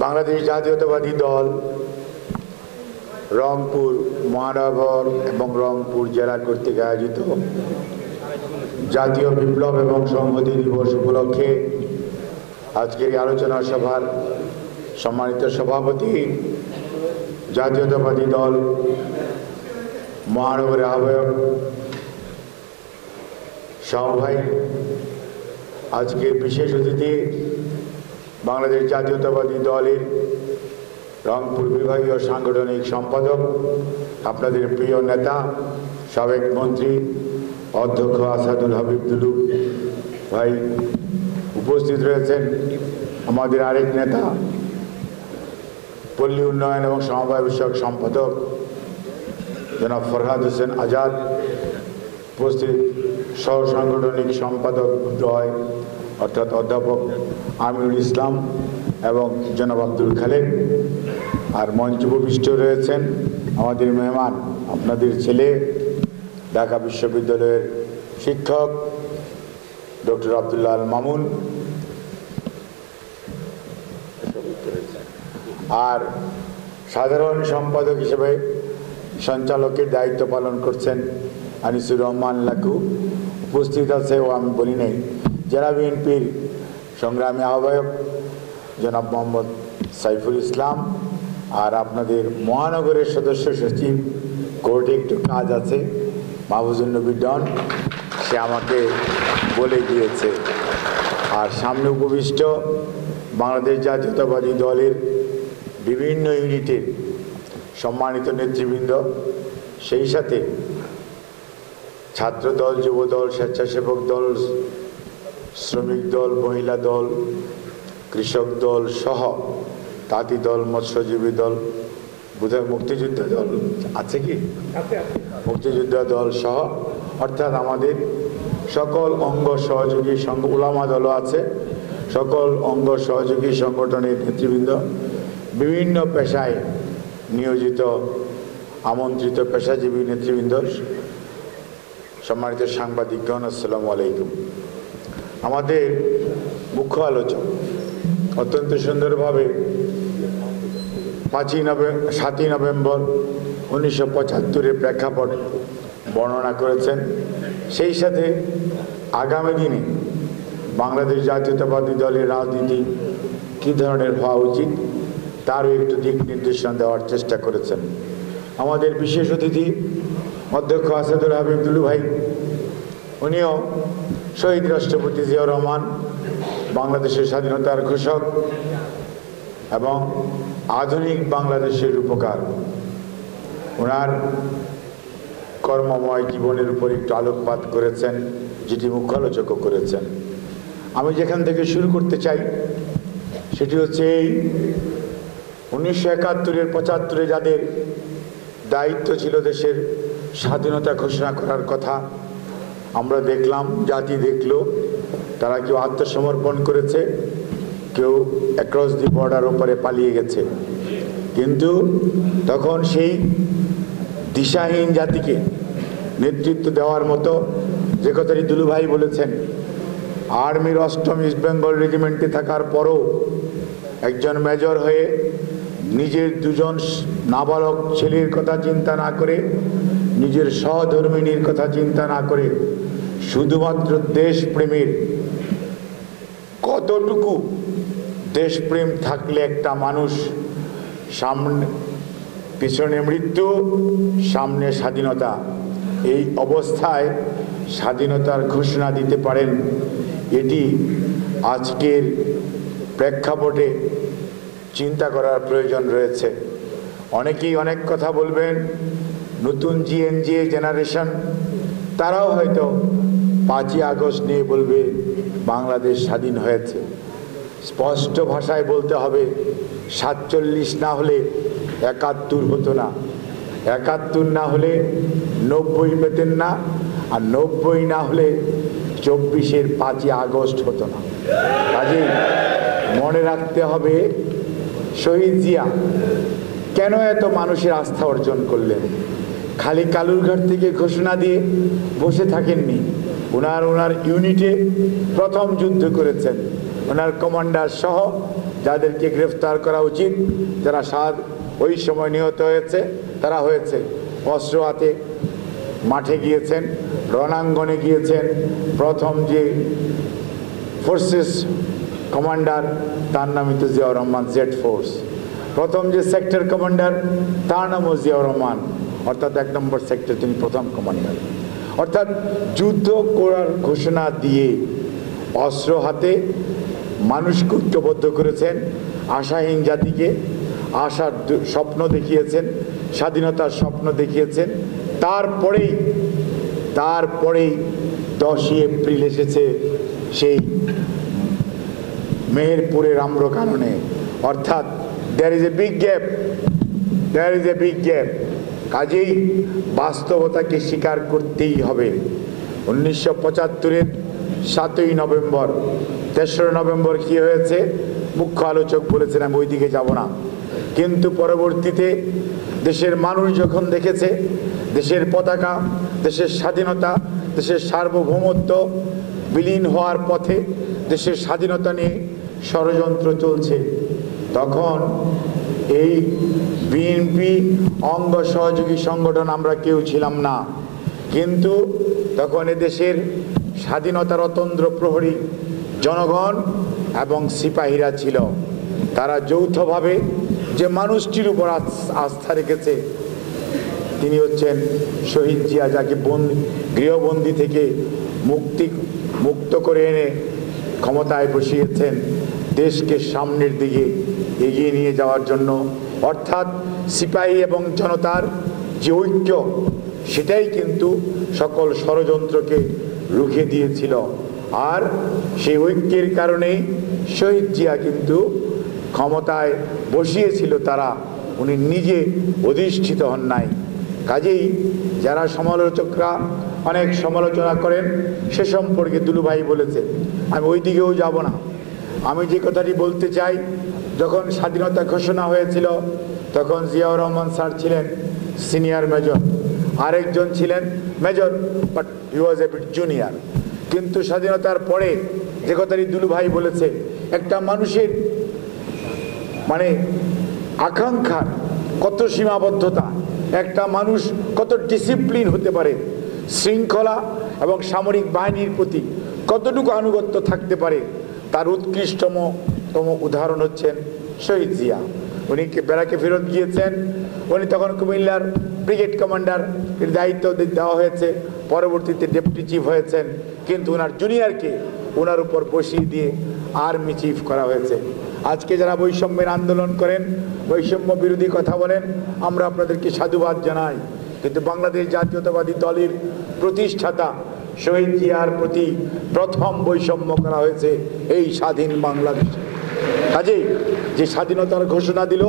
বাংলাদেশ জাতীয়তাবাদী দল রংপুর মহানগর এবং রংপুর জেলা কর্তৃক আয়োজিত জাতীয় বিপ্লব এবং সংহতি দিবস উপলক্ষে আজকের এই আলোচনা সভার সম্মানিত সভাপতি, জাতীয়তাবাদী দল মহানগরের আহ্বায়ক সভায় আজকের বিশেষ অতিথি বাংলাদেশ জাতীয়তাবাদী দলের রংপুর বিভাগীয় সাংগঠনিক সম্পাদক, আপনাদের প্রিয় নেতা, সাবেক মন্ত্রী অধ্যক্ষ আসাদুল হাবিব দুলু ভাই উপস্থিত রয়েছেন। আমাদের আরেক নেতা, পল্লী উন্নয়ন এবং সমবায় বিষয়ক সম্পাদক জনাব ফরহাদ হোসেন আজাদ উপস্থিত, সহ সাংগঠনিক সম্পাদক দ্বয় অর্থাৎ অধ্যাপক আমিনুল ইসলাম এবং জনাব আব্দুল খালেক। আর মঞ্চে উপবিষ্ট রয়েছেন আমাদের মেহমান, আপনাদের ছেলে, ঢাকা বিশ্ববিদ্যালয়ের শিক্ষক ডক্টর আব্দুল্লাহ আল মামুন, আর সাধারণ সম্পাদক হিসেবে সঞ্চালকের দায়িত্ব পালন করছেন আনিসুর রহমান লাকু। উপস্থিত আছে, ও আমি বলি নাই, জেলা বিএনপির সংগ্রামী আহ্বায়ক জনাব মোহাম্মদ সাইফুল ইসলাম, আর আপনাদের মহানগরের সদস্য সচিব, কোর্টে একটু কাজ আছে, মাহফুজুল নবী ডন, সে আমাকে বলে দিয়েছে। আর সামনে উপবিষ্ট বাংলাদেশ জাতীয়তাবাদী দলের বিভিন্ন ইউনিটের সম্মানিত নেতৃবৃন্দ, সেই সাথে ছাত্র দল, যুব দল, স্বেচ্ছাসেবক দল, শ্রমিক দল, মহিলা দল, কৃষক দল সহ তাঁতি দল, মৎস্যজীবী দল, বোধহয় মুক্তিযোদ্ধা দল আছে কি, মুক্তিযোদ্ধা দল সহ, অর্থাৎ আমাদের সকল অঙ্গ সহযোগী উলামা দলও আছে, সকল অঙ্গ সহযোগী সংগঠনের নেতৃবৃন্দ, বিভিন্ন পেশায় নিয়োজিত আমন্ত্রিত পেশাজীবী নেতৃবৃন্দ, সম্মানিত সাংবাদিকগণ, আসসালামু আলাইকুম। আমাদের মুখ্য আলোচক অত্যন্ত সুন্দরভাবে 7ই নভেম্বর 1975-এর প্রেক্ষাপট বর্ণনা করেছেন। সেই সাথে আগামী দিনে বাংলাদেশ জাতীয়তাবাদী দলের রাজনীতি কী ধরনের হওয়া উচিত তারও একটু দিক নির্দেশনা দেওয়ার চেষ্টা করেছেন। আমাদের বিশেষ অতিথি অধ্যক্ষ আসাদুল হাবিব দুলু ভাই, উনিও শহীদ রাষ্ট্রপতি জিয়াউর রহমান, বাংলাদেশের স্বাধীনতার ঘোষক এবং আধুনিক বাংলাদেশের রূপকার, ওনার কর্মময় জীবনের উপর একটু আলোকপাত করেছেন, যেটি মুখ্য আলোচকও করেছেন। আমি যেখান থেকে শুরু করতে চাই সেটি হচ্ছে এই 1971-এর 75-এ যাদের দায়িত্ব ছিল দেশের স্বাধীনতা ঘোষণা করার কথা, আমরা দেখলাম, জাতি দেখল, তারা কেউ আত্মসমর্পণ করেছে, কেউ অ্যাক্রস দি বর্ডার ওপরে পালিয়ে গেছে। কিন্তু তখন সেই দিশাহীন জাতিকে নেতৃত্ব দেওয়ার মতো, যে কথাটি দুলু ভাই বলেছেন, আর্মির 8ম ইস্ট বেঙ্গল রেজিমেন্টে থাকার পরও একজন মেজর হয়ে নিজের 2জন নাবালক ছেলের কথা চিন্তা না করে, নিজের সহধর্মিণীর কথা চিন্তা না করে, শুধুমাত্র দেশপ্রেমের, কতটুকু দেশপ্রেম থাকলে একটা মানুষ সামনে পিছনে মৃত্যু, সামনে স্বাধীনতা, এই অবস্থায় স্বাধীনতার ঘোষণা দিতে পারেন, এটি আজকের প্রেক্ষাপটে চিন্তা করার প্রয়োজন রয়েছে। অনেকেই অনেক কথা বলবেন, নতুন জিএনজি জেনারেশন, তারাও হয়তো 5ই আগস্ট নিয়ে বলবে বাংলাদেশ স্বাধীন হয়েছে। স্পষ্ট ভাষায় বলতে হবে, 47 না হলে 71 হতো না, 71 না হলে 90 পেতেন না, আর 90 না হলে 24-এর 5ই আগস্ট হতো না। কাজেই মনে রাখতে হবে, শহীদ জিয়া কেন এত মানুষের আস্থা অর্জন করলেন? খালি কালুরঘাট থেকে ঘোষণা দিয়ে বসে থাকেননি। ওনার ইউনিটে প্রথম যুদ্ধ করেছেন, ওনার কমান্ডার সহ যাদেরকে গ্রেফতার করা উচিত, যারা ওই সময় নিহত হয়েছে তারা হয়েছে। অস্ত্র হাতে মাঠে গিয়েছেন, রণাঙ্গনে গিয়েছেন। প্রথম যে ফোর্সেস কমান্ডার তার নাম হচ্ছে জিয়াউর রহমান, জেড ফোর্স। প্রথম যে সেক্টর কমান্ডার তার নামও জিয়াউর রহমান, অর্থাৎ 1 নম্বর সেক্টর তিনি প্রথম কমান্ডার। অর্থাৎ যুদ্ধ করার ঘোষণা দিয়ে অস্ত্র হাতে মানুষকে ঐক্যবদ্ধ করেছেন, আশাহীন জাতিকে আশার স্বপ্ন দেখিয়েছেন, স্বাধীনতার স্বপ্ন দেখিয়েছেন। তারপরেই 10ই এপ্রিল এসেছে সেই মেহেরপুরের আম্রকাননে। অর্থাৎ there is a big gap। কাজেই বাস্তবতাকে স্বীকার করতেই হবে। 1975-এর 7ই নভেম্বর, 3রা নভেম্বর কি হয়েছে মুখ্য আলোচক বলেছেন, আমি ওই দিকে যাব না। কিন্তু পরবর্তীতে দেশের মানুষ যখন দেখেছে দেশের পতাকা, দেশের স্বাধীনতা, দেশের সার্বভৌমত্ব বিলীন হওয়ার পথে, দেশের স্বাধীনতা নিয়ে ষড়যন্ত্র চলছে, তখন এই বিএনপি অঙ্গ সহযোগী সংগঠন আমরা কেউ ছিলাম না, কিন্তু তখন এদেশের স্বাধীনতার অতন্দ্র প্রহরী জনগণ এবং সিপাহীরা ছিল। তারা যৌথভাবে যে মানুষটির উপর আস্থা রেখেছে তিনি হচ্ছেন শহীদ জিয়া, যাকে গৃহবন্দী থেকে মুক্ত করে এনে ক্ষমতায় বসিয়েছেন দেশকে সামনের দিকে এগিয়ে নিয়ে যাওয়ার জন্য। অর্থাৎ সিপাহী এবং জনতার যে ঐক্য, সেটাই কিন্তু সকল ষড়যন্ত্রকে রুখে দিয়েছিল। আর সেই ঐক্যের কারণেই শহীদ জিয়া কিন্তু ক্ষমতায় বসিয়েছিল, উনি নিজে অধিষ্ঠিত হন নাই। কাজেই যারা সমালোচকরা অনেক সমালোচনা করেন সে সম্পর্কে দুলুভাই বলেছে, আমি ওই দিকেও যাব না। আমি যে কথাটি বলতে চাই, যখন স্বাধীনতা ঘোষণা হয়েছিল তখন জিয়াউর রহমান স্যার ছিলেন সিনিয়র মেজর, আরেকজন ছিলেন major, but he was a bit junior. কিন্তু স্বাধীনতার পরে যে কথাটি দুলুভাই বলেছে, একটা মানুষের মানে আকাঙ্ক্ষার কত সীমাবদ্ধতা, একটা মানুষ কত ডিসিপ্লিন হতে পারে, শৃঙ্খলা এবং সামরিক বাহিনীর প্রতি কতটুকু আনুগত্য থাকতে পারে, তার উৎকৃষ্টতম উদাহরণ হচ্ছেন শহীদ জিয়া। উনি ব্যারাকে ফেরত গিয়েছেন, উনি তখন কুমিল্লার ব্রিগেড কমান্ডার এর দায়িত্ব দেওয়া হয়েছে, পরবর্তীতে ডেপুটি চিফ হয়েছেন, কিন্তু ওনার জুনিয়রকে ওনার উপর বসিয়ে দিয়ে আর্মি চিফ করা হয়েছে। আজকে যারা বৈষম্যের আন্দোলন করেন, বৈষম্য বিরোধী কথা বলেন, আমরা আপনাদেরকে সাধুবাদ জানাই, কিন্তু বাংলাদেশ জাতীয়তাবাদী দলের প্রতিষ্ঠাতা শহীদ জিয়ার প্রতি প্রথম বৈষম্য করা হয়েছে এই স্বাধীন বাংলাদেশ। কাজেই যে স্বাধীনতার ঘোষণা দিল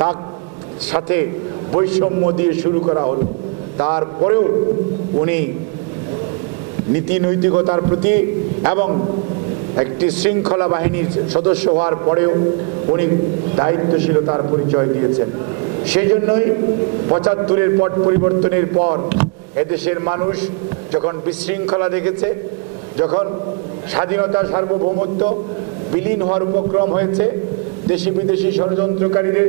তার সাথে বৈষম্য দিয়ে শুরু করা হলো। তারপরেও উনি নীতি নৈতিকতার প্রতি এবং একটি শৃঙ্খলা বাহিনীর সদস্য হওয়ার পরেও উনি দায়িত্বশীলতার পরিচয় দিয়েছেন। সেই জন্যই ৭৫-এর পট পরিবর্তনের পর এদেশের মানুষ যখন বিশৃঙ্খলা দেখেছে, যখন স্বাধীনতা সার্বভৌমত্ব বিলীন হওয়ার উপক্রম হয়েছে দেশি বিদেশি ষড়যন্ত্রকারীদের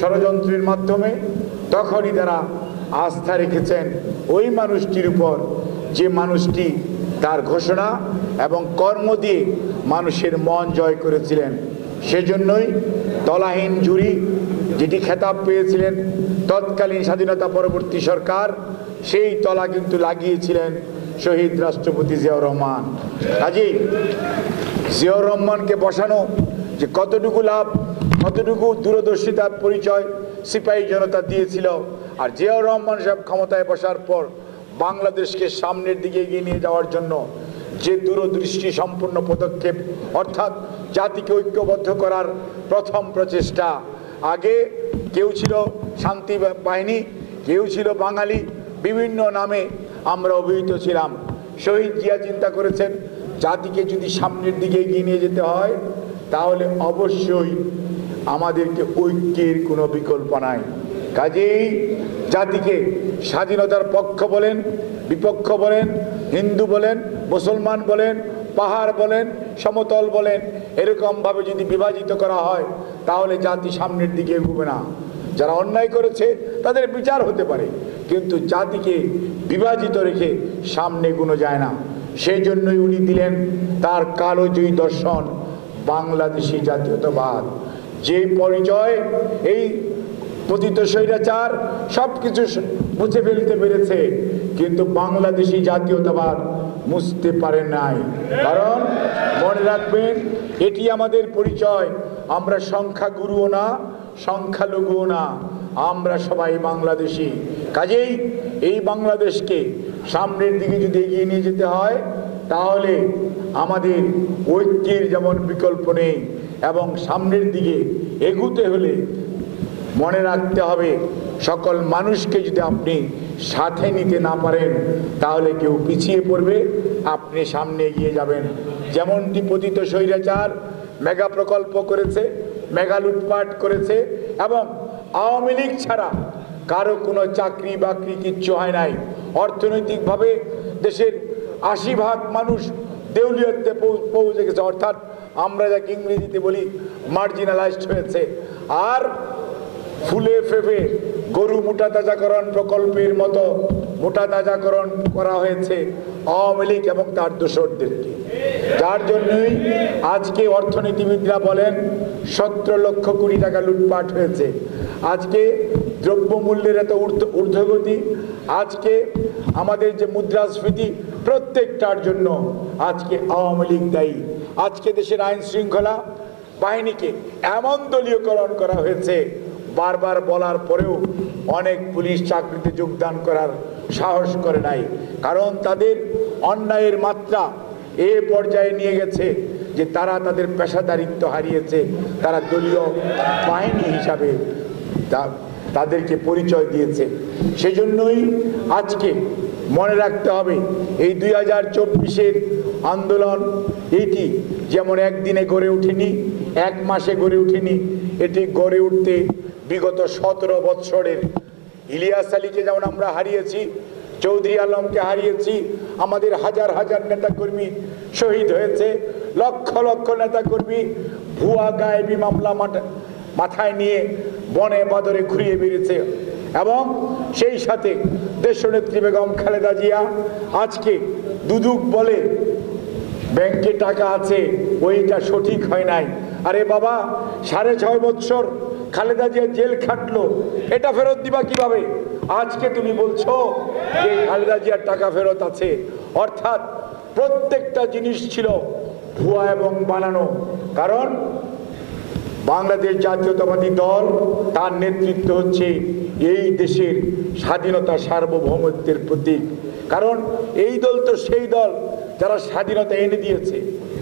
ষড়যন্ত্রের মাধ্যমে, তখনই তারা আস্থা রেখেছেন ওই মানুষটির উপর, যে মানুষটি তার ঘোষণা এবং কর্ম দিয়ে মানুষের মন জয় করেছিলেন। সেজন্যই তলাহীন জুরি যেটি খেতাব পেয়েছিলেন তৎকালীন স্বাধীনতা পরবর্তী সরকার, সেই তলা কিন্তু লাগিয়েছিলেন শহীদ রাষ্ট্রপতি জিয়াউর রহমান। কাজেই জিয়াউর রহমানকে বসানো যে কতটুকু লাভ, কতটুকু দূরদর্শিতার পরিচয় সিপাহী জনতা দিয়েছিল, আর জিয়াউর রহমান সাহেব ক্ষমতায় বসার পর বাংলাদেশকে সামনের দিকে এগিয়ে নিয়ে যাওয়ার জন্য যে দূরদৃষ্টি সম্পন্ন পদক্ষেপ, অর্থাৎ জাতিকে ঐক্যবদ্ধ করার প্রথম প্রচেষ্টা। আগে কেউ ছিল শান্তি বাহিনী, কেউ ছিল বাঙালি, বিভিন্ন নামে আমরা অভিহিত ছিলাম। শহীদ জিয়া চিন্তা করেছেন জাতিকে যদি সামনের দিকে এগিয়ে নিয়ে যেতে হয় তাহলে অবশ্যই আমাদেরকে ঐক্যের কোনো বিকল্প নাই। কাজেই জাতিকে স্বাধীনতার পক্ষ বলেন, বিপক্ষ বলেন, হিন্দু বলেন, মুসলমান বলেন, পাহাড় বলেন, সমতল বলেন, এরকমভাবে যদি বিভাজিত করা হয় তাহলে জাতি সামনের দিকে এগোবে না। যারা অন্যায় করেছে তাদের বিচার হতে পারে, কিন্তু জাতিকে বিভাজিত রেখে সামনে এগোনো যায় না। সেই জন্যই উনি দিলেন তার কালোজয়ী দর্শন, বাংলাদেশি জাতীয়তাবাদ। যে পরিচয় এই পতিত স্বৈরাচার সবকিছু মুছে ফেলতে পেরেছে, কিন্তু বাংলাদেশি জাতীয়তাবাদ মুছতে পারে নাই। কারণ মনে রাখবেন, এটি আমাদের পরিচয়। আমরা সংখ্যাগুরুও না, সংখ্যালঘুও না, আমরা সবাই বাংলাদেশি। কাজেই এই বাংলাদেশকে সামনের দিকে যদি এগিয়ে নিয়ে যেতে হয় তাহলে আমাদের ঐক্যের যেমন বিকল্প নেই, এবং সামনের দিকে এগুতে হলে মনে রাখতে হবে সকল মানুষকে যদি আপনি সাথে নিতে না পারেন তাহলে কেউ পিছিয়ে পড়বে, আপনি সামনে এগিয়ে যাবেন। যেমনটি পতিত স্বৈরাচার মেগা প্রকল্প করেছে, মেগা লুটপাট করেছে, এবং আওয়ামী লীগ ছাড়া কারো কোনো চাকরি বাকরি কিচ্ছু হয় নাই। অর্থনৈতিকভাবে দেশের ৮০% মানুষ দেউলিয়তে পৌঁছে গেছে, অর্থাৎ আমরা যাকে ইংরেজিতে বলি মার্জিনালাইজড হয়েছে। আর ফুলে ফেপে গরু মোটা তাজাকরণ প্রকল্পের মতো মোটা তাজাকরণ করা হয়েছে আওয়ামী লীগ এবং তার দোসরদেরকে, যার জন্যই আজকে অর্থনীতিবিদরা বলেন ১৭ লক্ষ কোটি টাকা লুটপাট হয়েছে। আজকে দ্রব্যমূল্যের এত ঊর্ধ্বগতি, আজকে আমাদের যে মুদ্রাস্ফীতি, প্রত্যেকটার জন্য আজকে আওয়ামী লীগ দায়ী। আজকে দেশের আইন শৃঙ্খলা বাহিনীকে এমন দলীয়করণ করা হয়েছে, বারবার বলার পরেও অনেক পুলিশ চাকরিতে যোগদান করার সাহস করে নাই, কারণ তাদের অন্যায়ের মাত্রা এ পর্যায়ে নিয়ে গেছে যে তারা তাদের পেশাদারিত্ব হারিয়েছে। তারা দলীয় বাহিনী হিসাবে তাদেরকে পরিচয় দিয়েছে। সেজন্যই আজকে মনে রাখতে হবে এই ২০২৪-এর আন্দোলন এটি যেমন একদিনে গড়ে ওঠেনি, এক মাসে গড়ে ওঠেনি, এটি গড়ে উঠতে বিগত ১৭ বৎসরের ইলিয়াস আলীকে যেমন আমরা হারিয়েছি, চৌধুরী আলমকে হারিয়েছি, আমাদের হাজার হাজার নেতাকর্মী শহীদ হয়েছে, লক্ষ লক্ষ নেতাকর্মী ভুয়া গায়েবী মামলা মাথায় নিয়ে বনে বাদরে ঘুরিয়ে বেরিয়েছে, এবং সেই সাথে দেশনেত্রী বেগম খালেদা জিয়া আজকে দুদক বলে ব্যাংকে টাকা আছে, ওইটা সঠিক হয় নাই। আরে বাবা, ৬.৫ বৎসর খালেদা জিয়া জেল খাটলো, এটা ফেরত দিবা কিভাবে? আজকে তুমি বলছো যে খালেদা জিয়ার টাকা ফেরত আছে। অর্থাৎ প্রত্যেকটা জিনিস ছিল ভুয়া এবং বানানো। কারণ বাংলাদেশ জাতীয়তাবাদী দল, তার নেতৃত্ব হচ্ছে এই দেশের স্বাধীনতা সার্বভৌমত্বের প্রতীক। কারণ এই দল তো সেই দল যারা স্বাধীনতা এনে দিয়েছে,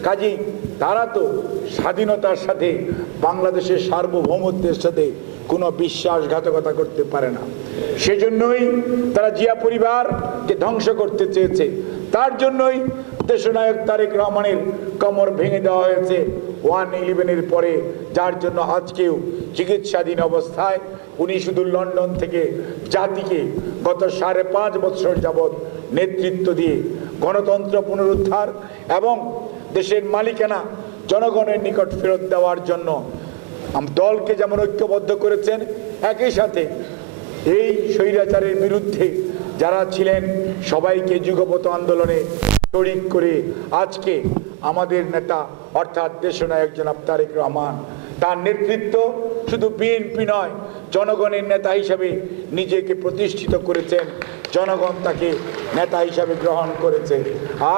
কাজেই তারা তো স্বাধীনতার সাথে বাংলাদেশের সার্বভৌমত্বের সাথে কোনো বিশ্বাসঘাতকতা করতে পারে না। সেজন্যই তারা জিয়া পরিবারকে ধ্বংস করতে চেয়েছে। তার জন্যই দেশনায়ক তারেক রহমানের কোমর ভেঙে দেওয়া হয়েছে 1/11-এর পরে, যার জন্য আজকেও চিকিৎসাধীন অবস্থায় উনি শুধু লন্ডন থেকে জাতিকে গত 5.5 বছর যাবৎ নেতৃত্ব দিয়ে গণতন্ত্র পুনরুদ্ধার এবং দেশের মালিকানা জনগণের নিকট ফেরত দেওয়ার জন্য দলকে যেমন ঐক্যবদ্ধ করেছেন, একই সাথে এই স্বৈরাচারের বিরুদ্ধে যারা ছিলেন সবাইকে যুগপৎ আন্দোলনে শরিক করে আজকে আমাদের নেতা অর্থাৎ দেশনায়ক জনাব তারেক রহমান, তার নেতৃত্ব শুধু বিএনপি নয়, জনগণের নেতা হিসাবে নিজেকে প্রতিষ্ঠিত করেছেন। জনগণ তাকে নেতা হিসাবে গ্রহণ করেছে।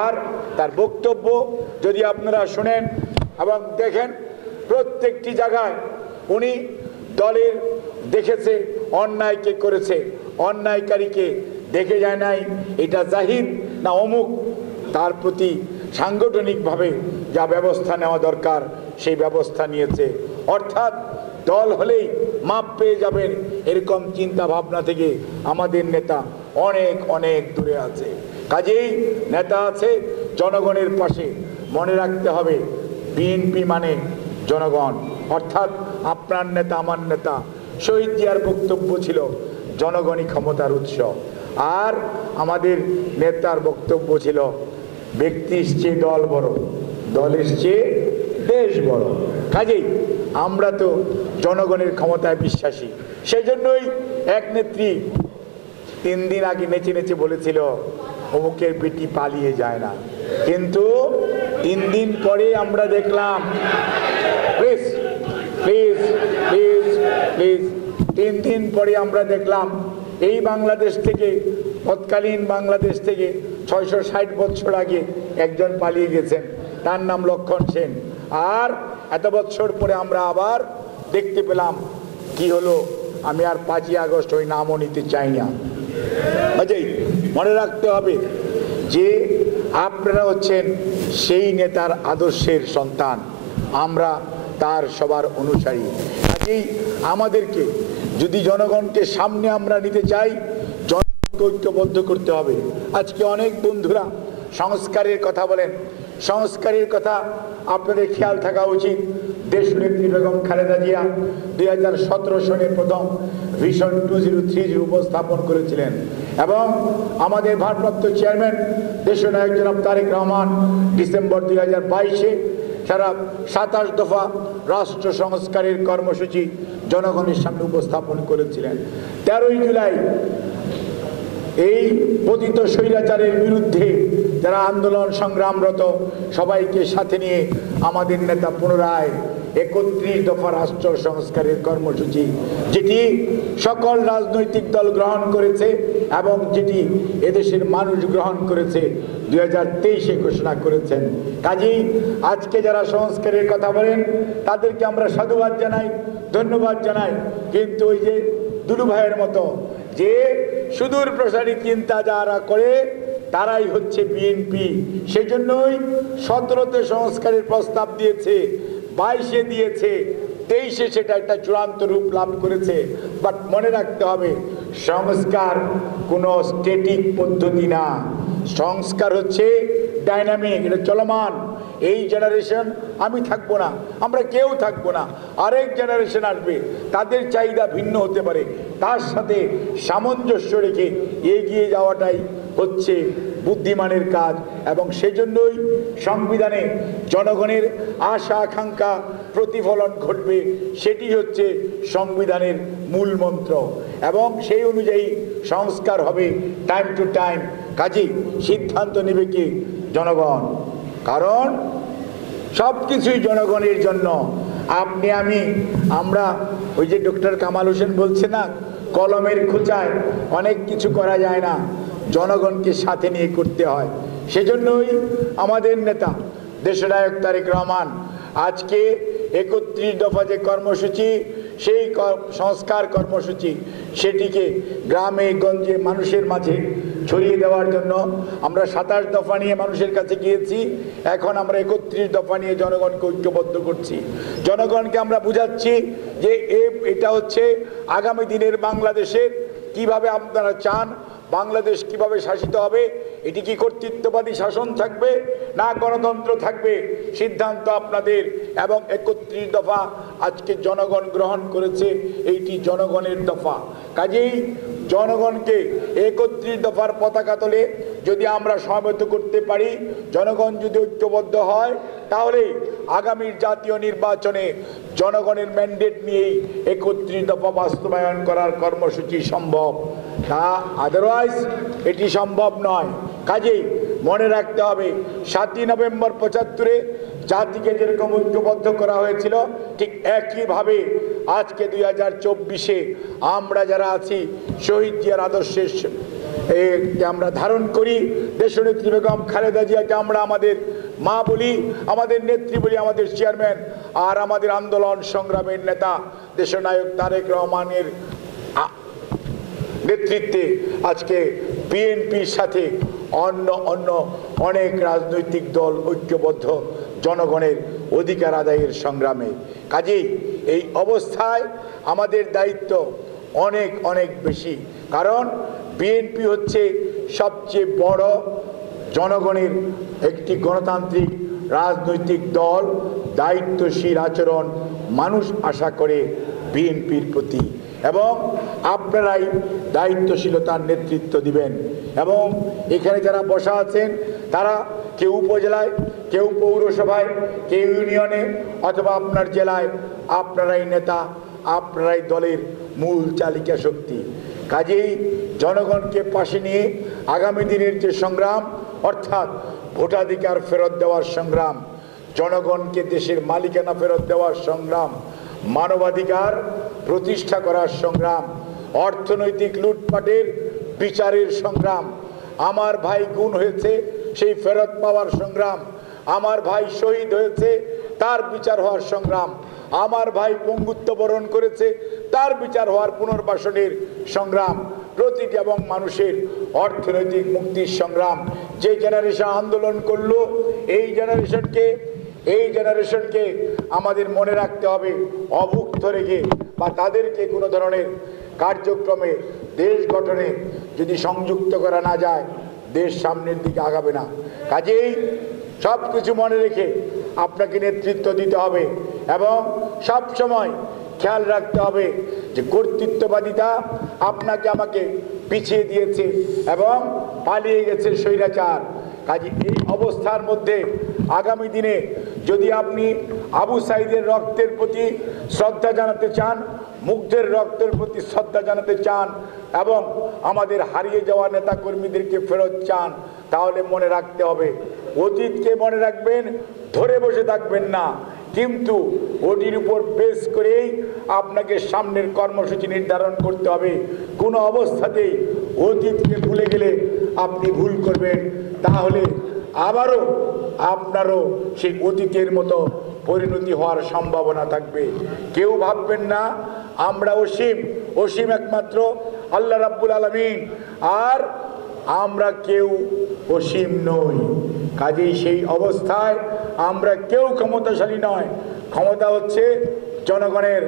আর তার বক্তব্য যদি আপনারা শোনেন এবং দেখেন, প্রত্যেকটি জায়গায় উনি দলের দেখেছে অন্যায়কে করেছে, অন্যায়কারীকে দেখে যায় নাই এটা জাহিদ না অমুক, তার প্রতি সাংগঠনিকভাবে যা ব্যবস্থা নেওয়া দরকার সেই ব্যবস্থা নিয়েছে। অর্থাৎ দল হলেই মাপ পেয়ে যাবেন এরকম চিন্তা ভাবনা থেকে আমাদের নেতা অনেক অনেক দূরে আছে। কাজেই নেতা আছে জনগণের পাশে। মনে রাখতে হবে বিএনপি মানে জনগণ, অর্থাৎ আপনার নেতা আমার নেতা। শহীদ জিয়ার বক্তব্য ছিল জনগণই ক্ষমতার উৎস, আর আমাদের নেতার বক্তব্য ছিল ব্যক্তির চেয়ে দল বড়, দলের চেয়ে দেশ বড়। কাজেই আমরা তো জনগণের ক্ষমতায় বিশ্বাসী। সেই জন্যই এক নেত্রী 3 দিন আগে নেচে নেচে বলেছিল অমুকের বেটি পালিয়ে যায় না, কিন্তু 3 দিন পরে আমরা দেখলাম, প্লিজ প্লিজ প্লিজ প্লিজ 3 দিন পরে আমরা দেখলাম এই বাংলাদেশ থেকে, তৎকালীন বাংলাদেশ থেকে 660 বছর আগে একজন পালিয়ে গেছেন, তার নাম লক্ষণ সেন। আর এত বছর পরে আমরা আবার দেখতে পেলাম কি হলো। আমি আর 5ই আগস্ট ওই নামও নিতে চাই না। কাজেই মনে রাখতে হবে যে আপনারা হচ্ছেন সেই নেতার আদর্শের সন্তান, আমরা তার সবার অনুসারী। কাজেই আমাদেরকে যদি জনগণকে সামনে আমরা নিতে চাই, জনগণকে ঐক্যবদ্ধ করতে হবে। আজকে অনেক বন্ধুরা সংস্কারের কথা বলেন, সংস্কারের কথা আপনাদের খেয়াল থাকা উচিত। দেশনেত্রী বেগম খালেদা জিয়া 2017 সনে প্রথম ভিশন 2030 উপস্থাপন করেছিলেন এবং আমাদের ভারপ্রাপ্ত চেয়ারম্যান দেশনায়ক জনাব তারেক রহমান ডিসেম্বর 2022-এ সারা 27 দফা রাষ্ট্র সংস্কারের কর্মসূচি জনগণের সামনে উপস্থাপন করেছিলেন। 13ই জুলাই এই পতিত স্বৈরাচারের বিরুদ্ধে যারা আন্দোলন সংগ্রামরত সবাইকে সাথে নিয়ে আমাদের নেতা পুনরায় 31 দফা রাষ্ট্র সংস্কারের কর্মসূচি, যেটি সকল রাজনৈতিক দল গ্রহণ করেছে এবং যেটি এদেশের মানুষ গ্রহণ করেছে, 2023-এ ঘোষণা করেছেন। কাজেই আজকে যারা সংস্কারের কথা বলেন তাদেরকে আমরা সাধুবাদ জানাই, ধন্যবাদ জানাই। কিন্তু ওই যে দুলু ভাইয়ের মতো যে সুদূর প্রসারী চিন্তা যারা করে তারাই হচ্ছে বিএনপি। সেই জন্যই 17-তে সংস্কারের প্রস্তাব দিয়েছে, 22-এ দিয়েছে, 23-এ সেটা একটা চূড়ান্ত রূপ লাভ করেছে। বাট মনে রাখতে হবে সংস্কার কোনো স্ট্যাটিক পদ্ধতি না, সংস্কার হচ্ছে ডাইনামিক, এটা চলমান। এই জেনারেশন আমি থাকবো না, আমরা কেউ থাকবো না, আরেক জেনারেশন আসবে, তাদের চাহিদা ভিন্ন হতে পারে, তার সাথে সামঞ্জস্য রেখে এগিয়ে যাওয়াটাই হচ্ছে বুদ্ধিমানের কাজ। এবং সেজন্যই সংবিধানে জনগণের আশা আকাঙ্ক্ষা প্রতিফলন ঘটবে, সেটি হচ্ছে সংবিধানের মূল মন্ত্র এবং সেই অনুযায়ী সংস্কার হবে টাইম টু টাইম। কাজেই সিদ্ধান্ত নেবে কি? জনগণ, কারণ সব কিছুই জনগণের জন্য। আপনি আমি আমরা ওই যে ডক্টর কামাল হোসেন বলছে না, কলমের খোঁচায় অনেক কিছু করা যায় না, জনগণকে সাথে নিয়ে করতে হয়। সেজন্যই আমাদের নেতা দেশনায়ক তারেক রহমান আজকে 31 দফা যে কর্মসূচি, সেই সংস্কার কর্মসূচি সেটিকে গ্রামে গঞ্জে মানুষের মাঝে ছড়িয়ে দেওয়ার জন্য আমরা 27 দফা নিয়ে মানুষের কাছে গিয়েছি। এখন আমরা 31 দফা নিয়ে জনগণকে ঐক্যবদ্ধ করছি। জনগণকে আমরা বুঝাচ্ছি যে এটা হচ্ছে আগামী দিনের বাংলাদেশের কিভাবে আপনারা চান, বাংলাদেশ কিভাবে শাসিত হবে, এটি কি কর্তৃত্ববাদী শাসন থাকবে না গণতন্ত্র থাকবে, সিদ্ধান্ত আপনাদের। এবং 31 দফা আজকে জনগণ গ্রহণ করেছে, এইটি জনগণের দফা। কাজেই জনগণকে 31 দফার পতাকা তলে যদি আমরা সমবেত করতে পারি, জনগণ যদি ঐক্যবদ্ধ হয়, তাহলে আগামীর জাতীয় নির্বাচনে জনগণের ম্যান্ডেট নিয়েই 31 দফা বাস্তবায়ন করার কর্মসূচি সম্ভব। তা আদারওয়াইজ এটি সম্ভব নয়। কাজেই মনে রাখতে হবে 7ই নভেম্বর 75-এ জাতিকে যেরকম ঐক্যবদ্ধ করা হয়েছিল, ঠিক একইভাবে আজকে 2024-এ আমরা যারা আছি শহীদ জিয়ার আদর্শের আমরা ধারণ করি, দেশনেত্রী বেগম খালেদা জিয়াকে আমরা আমাদের মা বলি, আমাদের নেত্রী বলি, আমাদের চেয়ারম্যান, আর আমাদের আন্দোলন সংগ্রামের নেতা দেশনায়ক তারেক রহমানের নেতৃত্বে আজকে বিএনপির সাথে অন্য অনেক রাজনৈতিক দল ঐক্যবদ্ধ জনগণের অধিকার আদায়ের সংগ্রামে। কাজেই এই অবস্থায় আমাদের দায়িত্ব অনেক অনেক বেশি, কারণ বিএনপি হচ্ছে সবচেয়ে বড় জনগণের একটি গণতান্ত্রিক রাজনৈতিক দল। দায়িত্বশীল আচরণ মানুষ আশা করে বিএনপির প্রতি। এবং আপনারাই দায়িত্বশীলতার নেতৃত্ব দিবেন। এবং এখানে যারা বসা আছেন তারা কেউ উপজেলায়, কেউ পৌরসভায়, কেউ ইউনিয়নে অথবা আপনার জেলায়, আপনারাই নেতা, আপনারাই দলের মূল চালিকা শক্তি। কাজেই জনগণকে পাশে নিয়ে আগামী দিনের যে সংগ্রাম, অর্থাৎ ভোটাধিকার ফেরত দেওয়ার সংগ্রাম, জনগণকে দেশের মালিকানা ফেরত দেওয়ার সংগ্রাম, মানবাধিকার প্রতিষ্ঠা করার সংগ্রাম, অর্থনৈতিক লুটপাটের বিচারের সংগ্রাম, আমার ভাই গুম হয়েছে সেই ফেরত পাওয়ার সংগ্রাম, আমার ভাই শহীদ হয়েছে তার বিচার হওয়ার সংগ্রাম, আমার ভাই পঙ্গুত্ব বরণ করেছে তার বিচার হওয়ার পুনর্বাসনের সংগ্রাম, প্রতিটি এবং মানুষের অর্থনৈতিক মুক্তির সংগ্রাম। যে জেনারেশন আন্দোলন করলো এই জেনারেশনকে আমাদের মনে রাখতে হবে, অভুক্ত রেখে বা তাদেরকে কোনো ধরনের কার্যক্রমে দেশ গঠনে যদি সংযুক্ত করা না যায়, দেশ সামনের দিকে আগাবে না। কাজেই সব কিছু মনে রেখে আপনাকে নেতৃত্ব দিতে হবে এবং সব সময় খেয়াল রাখতে হবে যে কর্তৃত্ববাদিতা আপনাকে আমাকে পিছিয়ে দিয়েছে এবং পালিয়ে গেছে স্বৈরাচার। কাজে এই অবস্থার মধ্যে আগামী দিনে যদি আপনি আবু সাঈদের রক্তের প্রতি শ্রদ্ধা জানাতে চান, মুগ্ধের রক্তের প্রতি শ্রদ্ধা জানাতে চান এবং আমাদের হারিয়ে যাওয়া নেতাকর্মীদেরকে ফেরত চান, তাহলে মনে রাখতে হবে অতীতকে মনে রাখবেন, ধরে বসে থাকবেন না, কিন্তু ওটির উপর বেস করেই আপনাকে সামনের কর্মসূচি নির্ধারণ করতে হবে। কোনো অবস্থাতেই অতীতকে ভুলে গেলে আপনি ভুল করবেন, তাহলে আবারও আপনারও সেই অতীতের মতো পরিণতি হওয়ার সম্ভাবনা থাকবে। কেউ ভাববেন না আমরা অসীম একমাত্র আল্লাহ রাব্বুল আলামিন, আর আমরা কেউ অসীম নই। কাজেই সেই অবস্থায় আমরা কেউ ক্ষমতাশালী নয়, ক্ষমতা হচ্ছে জনগণের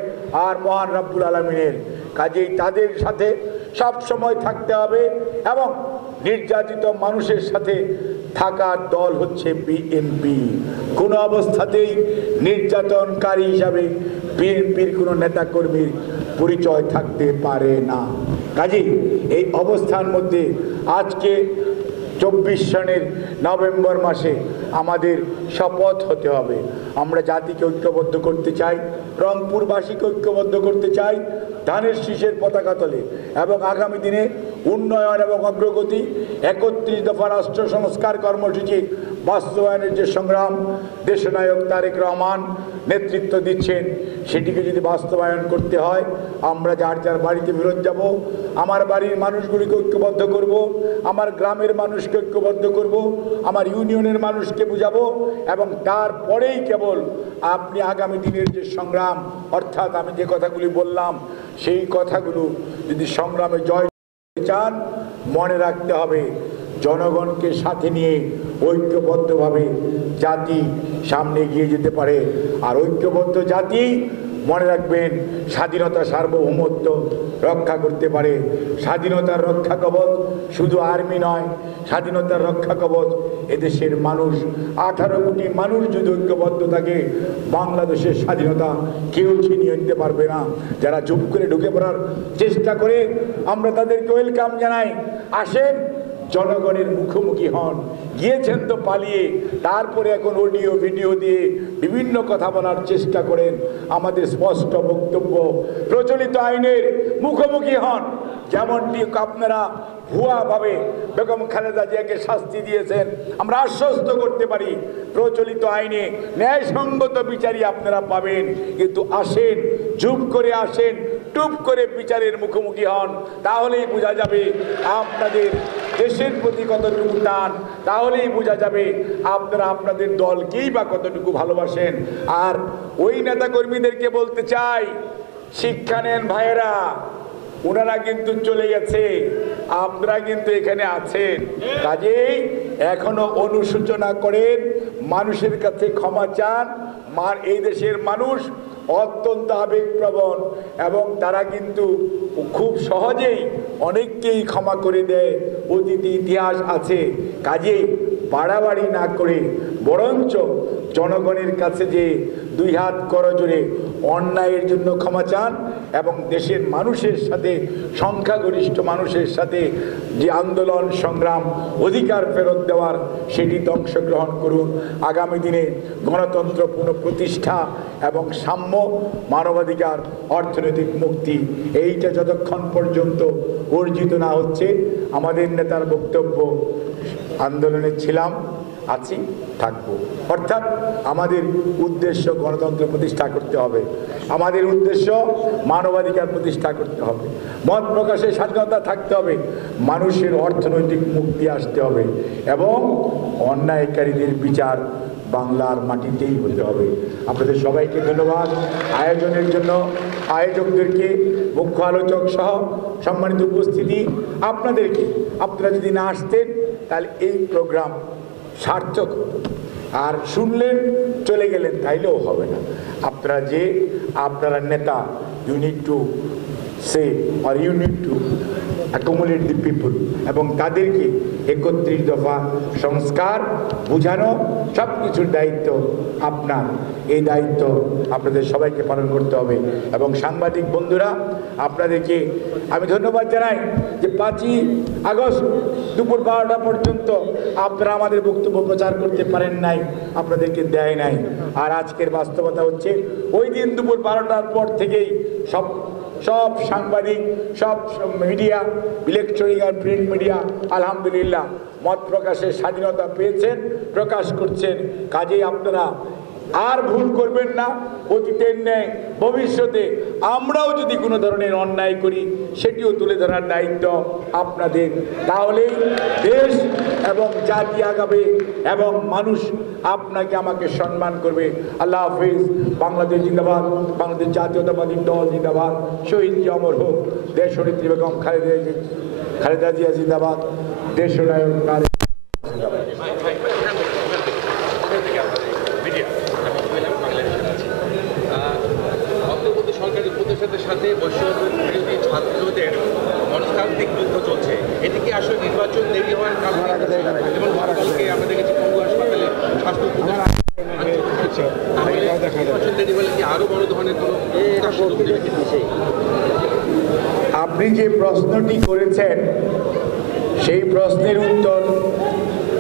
আর মহান রাব্বুল আলামিনের। কাজেই তাদের সাথে সব সময় থাকতে হবে এবং নির্যাতিত মানুষের সাথে থাকার দল হচ্ছে বিএনপি। কোনো অবস্থাতেই নির্যাতনকারী হিসাবে বিএনপির কোনো নেতাকর্মীর পরিচয় থাকতে পারে না। কাজেই এই অবস্থার মধ্যে আজকে 24 সনের নভেম্বর মাসে আমাদের শপথ হতে হবে। আমরা জাতিকে ঐক্যবদ্ধ করতে চাই, রংপুরবাসীকে ঐক্যবদ্ধ করতে চাই ধানের শীষের পতাকা তলে, এবং আগামী দিনে উন্নয়ন এবং অগ্রগতি 31 দফা রাষ্ট্র সংস্কার কর্মসূচি বাস্তবায়নের যে সংগ্রাম দেশনায়ক তারেক রহমান নেতৃত্ব দিচ্ছেন, সেটিকে যদি বাস্তবায়ন করতে হয় আমরা যার যার বাড়িতে ফেরত যাব, আমার বাড়ির মানুষগুলিকে ঐক্যবদ্ধ করব, আমার গ্রামের মানুষকে ঐক্যবদ্ধ করব, আমার ইউনিয়নের মানুষকে বুঝাবো, এবং তারপরেই কেবল আপনি আগামী দিনের যে সংগ্রাম, অর্থাৎ আমি যে কথাগুলি বললাম সেই কথাগুলো যদি সংগ্রামে জয় চান, মনে রাখতে হবে জনগণকে সাথে নিয়ে ঐক্যবদ্ধভাবে জাতি সামনে এগিয়ে যেতে পারে। আর ঐক্যবদ্ধ জাতি মনে রাখবেন স্বাধীনতা সার্বভৌমত্ব রক্ষা করতে পারে। স্বাধীনতার রক্ষা কবচ শুধু আর্মি নয়, স্বাধীনতার রক্ষা কবচ এদেশের মানুষ। 18 কোটি মানুষ যদি ঐক্যবদ্ধ থাকে, বাংলাদেশের স্বাধীনতা কেউ ছিনিয়ে নিতে পারবে না। যারা চুপ করে ঢুকে পড়ার চেষ্টা করে আমরা তাদেরকে ওয়েলকাম জানাই, আসেন জনগণের মুখোমুখি হন। গিয়েছেন তো পালিয়ে, তারপরে এখন অডিও ভিডিও দিয়ে বিভিন্ন কথা বলার চেষ্টা করেন। আমাদের স্পষ্ট বক্তব্য, প্রচলিত আইনের মুখোমুখি হন। যেমনটি আপনারা ভুয়াভাবে বেগম খালেদা জিয়াকে শাস্তি দিয়েছেন, আমরা আশ্বস্ত করতে পারি প্রচলিত আইনে ন্যায়সঙ্গত বিচারই আপনারা পাবেন। কিন্তু আসেন, চুপ করে আসেন, টুপ করে বিচারের মুখোমুখি হন, তাহলেই বোঝা যাবে আপনাদের দেশের প্রতি কতটুকু টান, তাহলেই বোঝা যাবে আপনারা আপনাদের দলকেই বা কতটুকু ভালোবাসেন। আর ওই নেতাকর্মীদেরকে বলতে চাই, শিক্ষা নেন ভাইয়েরা, ওনারা কিন্তু চলে গেছে, আপনারা কিন্তু এখানে আছেন। কাজেই এখনো অনুশোচনা করেন, মানুষের কাছে ক্ষমা চান। এই দেশের মানুষ অত্যন্ত আবেগপ্রবণ এবং তারা কিন্তু খুব সহজেই অনেককেই ক্ষমা করে দেয়, অতীত ইতিহাস আছে। কাজেই বাড়াবাড়ি না করে বরঞ্চ জনগণের কাছে যে দুই হাত করজোড়ে অন্যায়ের জন্য ক্ষমা চান এবং দেশের মানুষের সাথে, সংখ্যাগরিষ্ঠ মানুষের সাথে যে আন্দোলন সংগ্রাম, অধিকার ফেরত দেওয়ার সেটিতে অংশগ্রহণ করুন। আগামী দিনে গণতন্ত্র পুনঃপ্রতিষ্ঠা এবং সাম্য, মানবাধিকার, অর্থনৈতিক মুক্তি, এইটা যতক্ষণ পর্যন্ত অর্জিত না হচ্ছে, আমাদের নেতার বক্তব্য আন্দোলনে ছিলাম, আছি, থাকবো। অর্থাৎ আমাদের উদ্দেশ্য গণতন্ত্র প্রতিষ্ঠা করতে হবে, আমাদের উদ্দেশ্য মানবাধিকার প্রতিষ্ঠা করতে হবে, মত প্রকাশের স্বাধীনতা থাকতে হবে, মানুষের অর্থনৈতিক মুক্তি আসতে হবে এবং অন্যায়কারীদের বিচার বাংলার মাটিতেই হতে হবে। আপনাদের সবাইকে ধন্যবাদ। আয়োজনের জন্য আয়োজকদেরকে, মুখ্য আলোচক সহ সম্মানিত উপস্থিতি, আপনাদেরকে, আপনারা যদি না আসতেন তাহলে এই প্রোগ্রাম সার্থক হতো। আর শুনলেন চলে গেলেন তাইলেও হবে না। আপনারা নেতা, you need to say or you need to accommodate the people এবং তাদেরকে 31 দফা সংস্কার বুঝানো, সব কিছুর দায়িত্ব আপনার। এই দায়িত্ব আপনাদের সবাইকে পালন করতে হবে। এবং সাংবাদিক বন্ধুরা, আপনাদেরকে আমি ধন্যবাদ জানাই যে 5ই আগস্ট দুপুর 12টা পর্যন্ত আপনারা আমাদের বক্তব্য প্রচার করতে পারেন নাই, আপনাদেরকে দেয় নাই। আর আজকের বাস্তবতা হচ্ছে ওই দিন দুপুর 12টার পর থেকেই সব সাংবাদিক, সব মিডিয়া, ইলেকট্রনিক আর প্রিন্ট মিডিয়া আলহামদুলিল্লাহ মত প্রকাশের স্বাধীনতা পেয়েছেন, প্রকাশ করছেন। কাজেই আপনারা আর ভুল করবেন না। অতীতের ন্যায় ভবিষ্যতে আমরাও যদি কোনো ধরনের অন্যায় করি সেটিও তুলে ধরার দায়িত্ব আপনাদের। তাহলেই দেশ এবং জাতি আগাবে এবং মানুষ আপনাকে আমাকে সম্মান করবে। আল্লাহ হাফিজ। বাংলাদেশ জিন্দাবাদ, বাংলাদেশ জাতীয়তাবাদী দল জিন্দাবাদ, শহীদ জি অমর হোক, দেশনেত্রী বেগম খালেদা জিয়া জিন্দাবাদ, দেশনায়ক জিন্দাবাদ। সরকারি উপদেষ্টাদের সাথে বৈষম্যবিরোধী ছাত্রদের মনস্তাত্ত্বিক যুদ্ধ চলছে। এটি কি আসলে নির্বাচন দেরি হওয়ার কারণে? যেমন গতকালকে আমরা দেখেছি পঙ্গু হাসপাতালে স্বাস্থ্য নির্বাচন দেরি হলে কি আরো বড় ধরনের কোনো? আপনি যে প্রশ্নটি করেছেন সেই প্রশ্নের উত্তর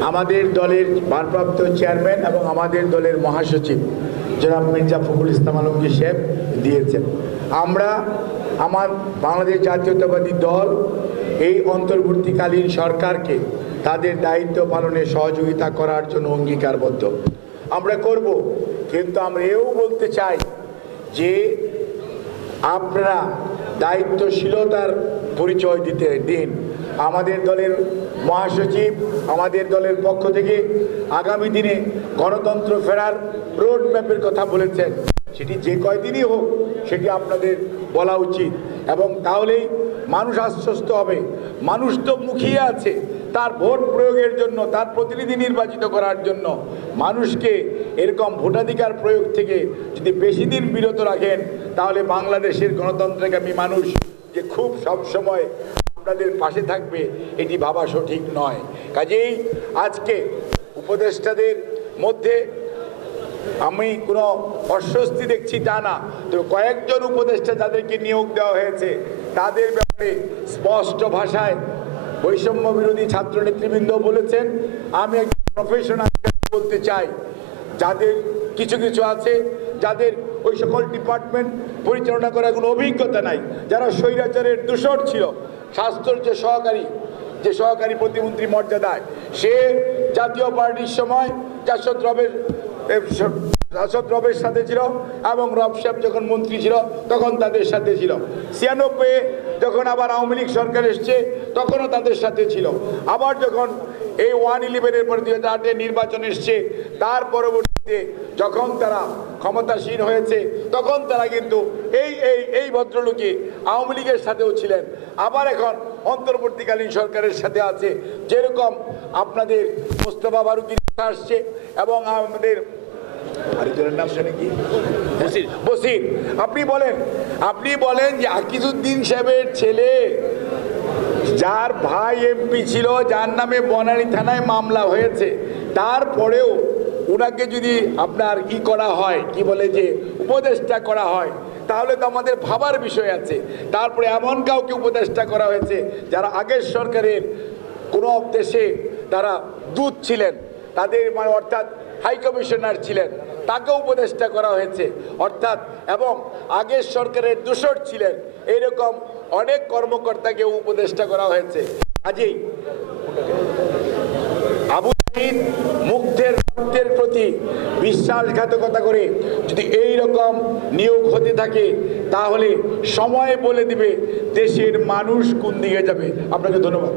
আমাদের দলের ভারপ্রাপ্ত চেয়ারম্যান এবং আমাদের দলের মহাসচিব জনাব মির্জা ফখরুল ইসলাম আলমগীর সাহেব দিয়েছেন। আমরা বাংলাদেশ জাতীয়তাবাদী দল এই অন্তর্বর্তীকালীন সরকারকে তাদের দায়িত্ব পালনে সহযোগিতা করার জন্য অঙ্গীকারবদ্ধ। আমরা করব, কিন্তু আমরা এও বলতে চাই যে আপনারা দায়িত্বশীলতার পরিচয় দিন। আমাদের দলের মহাসচিব আমাদের দলের পক্ষ থেকে আগামী দিনে গণতন্ত্র ফেরার রোড ম্যাপের কথা বলেছেন। সেটি যে কয়দিনই হোক সেটি আপনাদের বলা উচিত এবং তাহলেই মানুষ আশ্বস্ত হবে। মানুষ তো মুখিয়ে আছে তার ভোট প্রয়োগের জন্য, তার প্রতিনিধি নির্বাচিত করার জন্য। মানুষকে এরকম ভোটাধিকার প্রয়োগ থেকে যদি বেশি দিন বিরত রাখেন তাহলে বাংলাদেশের গণতন্ত্রগামী মানুষ যে খুব সবসময় আপনাদের পাশে থাকবে এটি ভাবা সঠিক নয়। কাজেই আজকে উপদেষ্টাদের মধ্যে আমি কোনো অস্বস্তি দেখছি তা না, তো কয়েকজন উপদেষ্টা যাদেরকে নিয়োগ দেওয়া হয়েছে তাদের ব্যাপারে স্পষ্ট ভাষায় বৈষম্য বিরোধী ছাত্র নেতৃবৃন্দ বলেছেন। আমি একজন প্রফেশনাল বলতে চাই, যাদের কিছু আছে যাদের ওই সকল ডিপার্টমেন্ট পরিচালনা করার কোনো অভিজ্ঞতা নাই, যারা স্বৈরাচারের দূষর ছিল। স্বাস্থ্যর যে সহকারী প্রতিমন্ত্রী মর্যাদায়, সে জাতীয় পার্টির সময় জাসদ রবের সাথে ছিল এবং রব সাহেব যখন মন্ত্রী ছিল তখন তাদের সাথে ছিল। 96 যখন আবার আওয়ামী লীগ সরকার এসছে তখনও তাদের সাথে ছিল। আবার যখন এই 111-এর পরে 2008-এ নির্বাচন এসছে তার পরবর্তীতে যখন তারা ক্ষমতাসীন হয়েছে তখন তারা কিন্তু এই ভদ্রলোকে আওয়ামী লীগের সাথেও ছিলেন। আবার এখন অন্তর্বর্তীকালীন সরকারের সাথে আছে। যেরকম আপনাদের মোস্তফা ফারুকীর কথা আসছে এবং আমাদের আরেকজনের নাম জানে কি, বসির। আপনি বলেন যে আকিজউদ্দিন সাহেবের ছেলে, যার ভাই এমপি ছিল, যার নামে বনানী থানায় মামলা হয়েছে, তারপরেও ওনাকে যদি আপনার করা হয়, কি বলে যে উপদেষ্টা করা হয়, তাহলে তো আমাদের ভাবার বিষয় আছে। তারপরে এমন কাউকে উপদেষ্টা করা হয়েছে যারা আগের সরকারের কোনো দেশে তারা দূত ছিলেন, তাদের মানে অর্থাৎ হাই কমিশনার ছিলেন, তাকে উপদেষ্টা করা হয়েছে অর্থাৎ, এবং আগের সরকারের দূষর ছিলেন, এইরকম অনেক কর্মকর্তাকে উপদেষ্টা করা হয়েছে। কাজেই আবু সাঈদ মুগ্ধের রক্তের প্রতি বিশ্বাসঘাতকতা করে যদি এই রকম নিয়োগ হতে থাকে, তাহলে সময় বলে দিবে দেশের মানুষ কোন দিকে যাবে। আপনাকে ধন্যবাদ।